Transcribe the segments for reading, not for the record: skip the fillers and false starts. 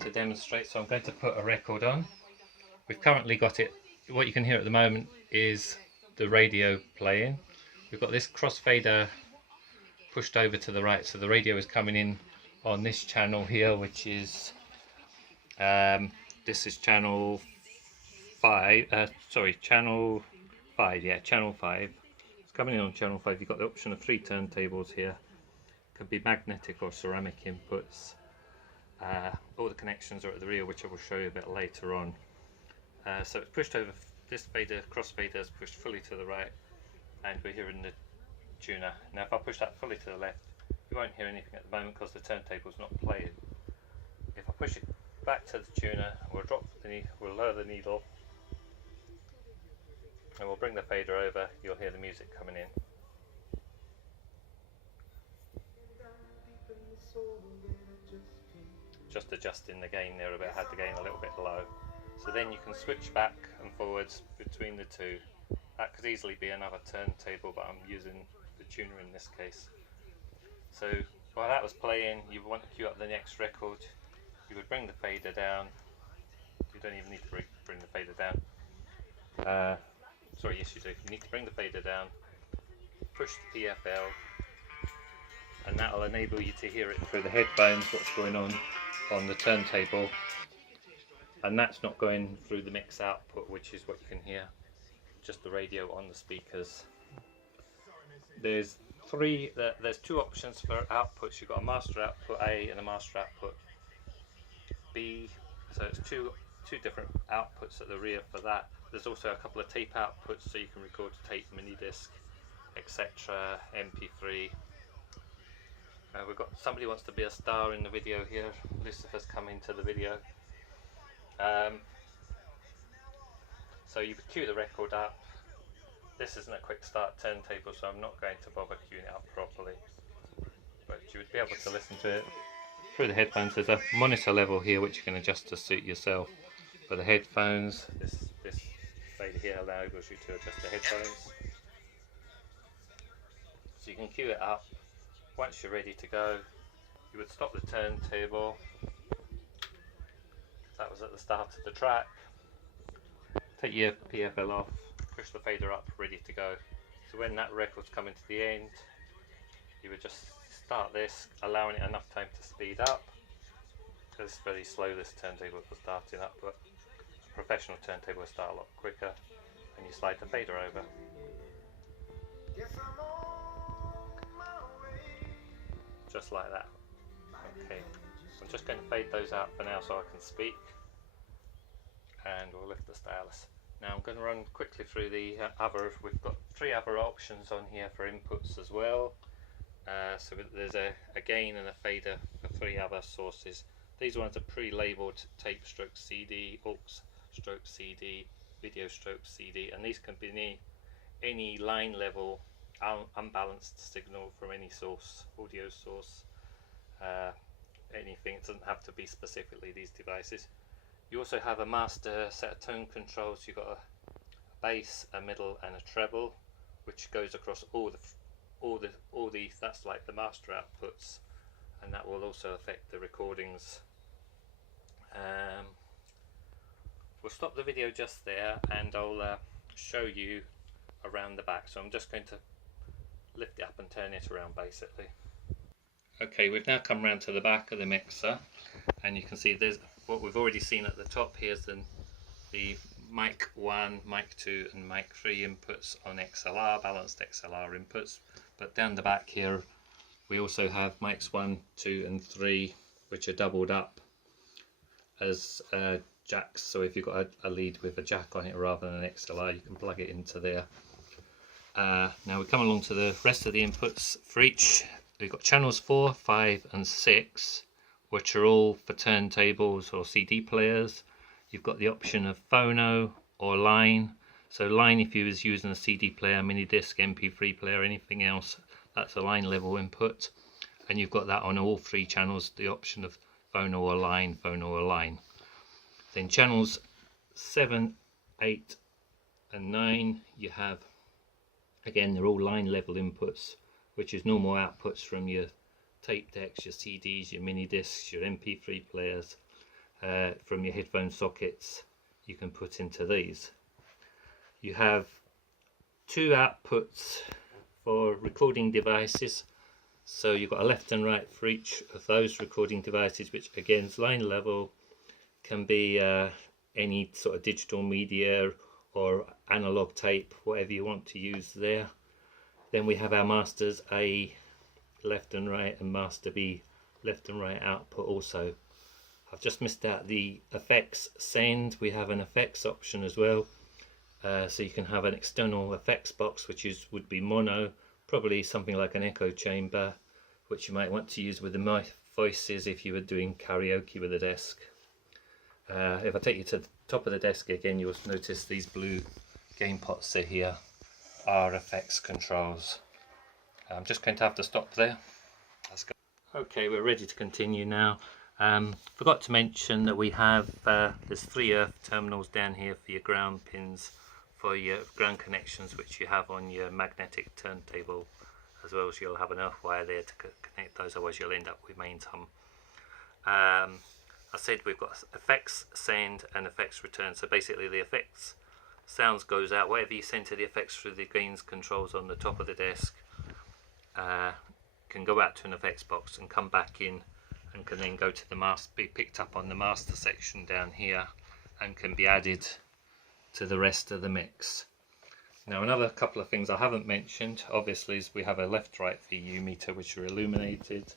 To demonstrate, so I'm going to put a record on. We've currently got it, what you can hear at the moment is the radio playing. We've got this crossfader pushed over to the right, so the radio is coming in on this channel here, which is this is channel 5, channel 5, yeah, channel 5. It's coming in on channel 5. You've got the option of 3 turntables here. Could be magnetic or ceramic inputs. All the connections are at the rear, which I will show you a bit later on. So it's pushed over, this fader, crossfader is pushed fully to the right, and we're hearing the tuner. Now if I push that fully to the left, you won't hear anything at the moment because the turntable's not playing. If I push it back to the tuner, we'll lower the needle, and we'll bring the fader over, you'll hear the music coming in. Just adjusting the gain there a bit, I had the gain a little bit low. So then you can switch back and forwards between the two. That could easily be another turntable, but I'm using the tuner in this case. So while that was playing, you want to cue up the next record, you would bring the fader down. You don't even need to bring the fader down. Sorry, yes you do. You need to bring the fader down, push the PFL, and that will enable you to hear it through the headphones what's going on the turntable, and that's not going through the mix output, which is what you can hear, just the radio on the speakers. There's 2 options for outputs. You've got a master output A and a master output B, so it's two different outputs at the rear for that. There's also a couple of tape outputs, so you can record to tape, mini disc, etc., MP3. We've got somebody wants to be a star in the video here. Lucifer's come into the video. So you would cue the record up. This isn't a quick start turntable, so I'm not going to bother queuing it up properly. But you would be able to listen to it through the headphones. There's a monitor level here which you can adjust to suit yourself. For the headphones, this fader here enables you to adjust the headphones. So you can cue it up. Once you're ready to go, you would stop the turntable. That was at the start of the track. Take your PFL off, push the fader up, ready to go. So when that record's coming to the end, you would just start this, allowing it enough time to speed up. Because it's very slow, this turntable for starting up, but a professional turntable will start a lot quicker. And you slide the fader over. Just like that. Okay, I'm just going to fade those out for now so I can speak, and we'll lift the stylus. Now I'm going to run quickly through the we've got 3 other options on here for inputs as well. So there's a gain and a fader for 3 other sources. These ones are pre-labeled tape stroke CD, aux stroke CD, video stroke CD, and these can be any line level unbalanced signal from any source, audio source, anything. It doesn't have to be specifically these devices. You also have a master set of tone controls. You've got a bass, a middle, and a treble, which goes across all the that's like the master outputs, and that will also affect the recordings. We'll stop the video just there, and I'll show you around the back. So I'm just going to lift it up and turn it around basically. Okay, we've now come round to the back of the mixer, and you can see there's what we've already seen at the top. Here's the mic 1, mic 2 and mic 3 inputs on XLR, balanced XLR inputs, but down the back here we also have mics 1, 2 and 3 which are doubled up as jacks, so if you've got a lead with a jack on it rather than an XLR, you can plug it into there. Now we come along to the rest of the inputs for each. We've got channels 4, 5 and 6, which are all for turntables or CD players. You've got the option of phono or line. So line if you was using a CD player, mini disc, MP3 player, anything else, that's a line level input. And you've got that on all 3 channels, the option of phono or line, phono or line. Then channels 7, 8 and 9, you have, again, they're all line level inputs, which is normal outputs from your tape decks, your CDs, your mini discs, your MP3 players. from your headphone sockets you can put into these. You have two outputs for recording devices, so you've got a left and right for each of those recording devices, which again is line level, can be any sort of digital media or analog tape, whatever you want to use there. Then we have our masters A left and right and master B left and right output also. I've just missed out the effects send. We have an effects option as well, so you can have an external effects box which would be mono, probably something like an echo chamber, which you might want to use with the voices if you were doing karaoke with a desk. If I take you to the top of the desk again, you'll notice these blue game pots here are effects controls. I'm just going to have to stop there. Let's go. Okay, we're ready to continue now. Forgot to mention that we have there's 3 earth terminals down here for your ground pins, for your ground connections, which you have on your magnetic turntable, as well as you'll have an earth wire there to connect those, otherwise you'll end up with mains hum. I said we've got effects send and effects return, so basically the effects sounds goes out, whatever you send to the effects through the gains controls on the top of the desk can go out to an effects box and come back in, and can then go to the master, be picked up on the master section down here, and can be added to the rest of the mix. Now another couple of things I haven't mentioned obviously is we have a left right VU meter which are illuminated.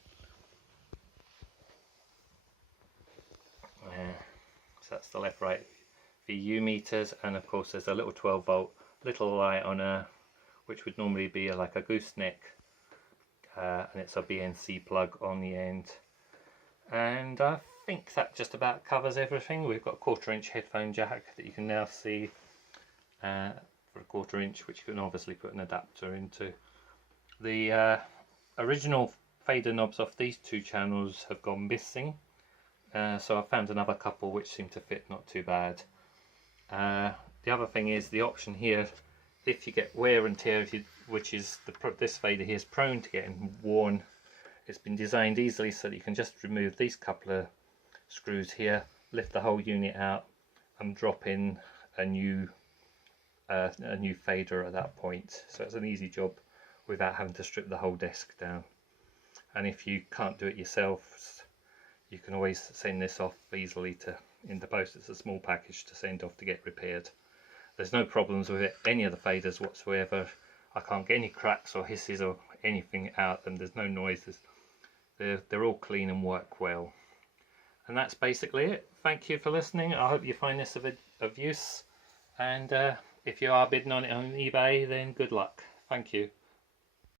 So that's the left right VU meters, and of course there's a little 12 volt little light on a, which would normally be like a gooseneck, and it's a BNC plug on the end. And I think that just about covers everything. We've got a 1/4 inch headphone jack that you can now see for a 1/4 inch, which you can obviously put an adapter into. The original fader knobs off these 2 channels have gone missing, so I found another couple which seem to fit not too bad. The other thing is the option here, if you get wear and tear, which is this fader here is prone to getting worn, it's been designed easily so that you can just remove these couple of screws here, lift the whole unit out and drop in a new fader at that point. So it's an easy job without having to strip the whole desk down. And if you can't do it yourself, you can always send this off easily in the post. It's a small package to send off to get repaired. There's no problems with any of the faders whatsoever. I can't get any cracks or hisses or anything out of them. There's no noises. They're all clean and work well. And that's basically it. Thank you for listening. I hope you find this of use. And if you are bidding on it on eBay, then good luck. Thank you.